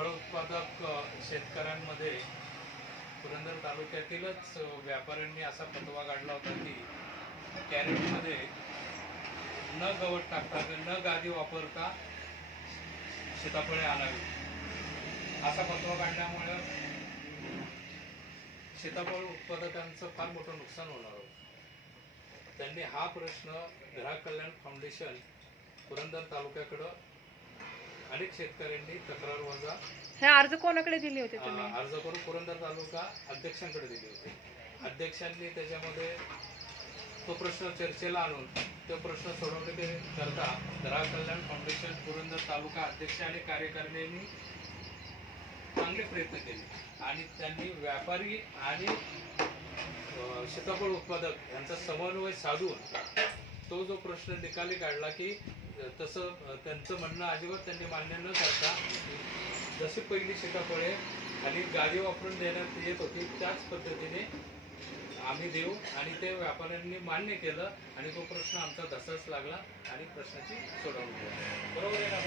शेतकऱ्यांमध्ये पुरंदर तालुक्यातीलच व्यापाऱ्यांनी असा फतवा काढला होता की कॅरेटमध्ये न गवत टाकता न गादी वापरता सीताफळे आणावी. असा फतवा काढल्यामुळे सीताफळ उत्पादकांचं फार मोठं नुकसान होणार होतं. त्यांनी हा प्रश्न ग्राहक कल्याण फाउंडेशन पुरंदर तालुक्याकडं अनेक शेतकऱ्यांनी तक्रार वजा हे अर्ज कोणाकडे दिले होते तुम्ही? अं, अर्ज करून पुरंदर तालुका अध्यक्षांकडे दिले होते. अध्यक्षांनी त्याच्यामध्ये तो प्रश्न चर्चेला आणून तो प्रश्न सोडवणे करता ग्राहक कल्याण फाउंडेशन पुरंदर तालुका अध्यक्ष आणि कार्यकारिणींनी चांगले प्रयत्न केले. आणि त्यांनी व्यापारी आणि अं, सीताफळ उत्पादक यांचा समन्वय साधून तो जो प्रश्न निकाली काढला की तसं त्यांचं म्हणणं अजिबात त्यांनी मान्य न करता जशी पहिली सीताफळे आणि गाडी वापरून देण्यात येत होती त्याच पद्धतीने आम्ही देऊ आणि ते व्यापाऱ्यांनी मान्य केलं आणि तो प्रश्न आमचा तसाच लागला आणि प्रश्नाची सोडवली बरोबर आहे ना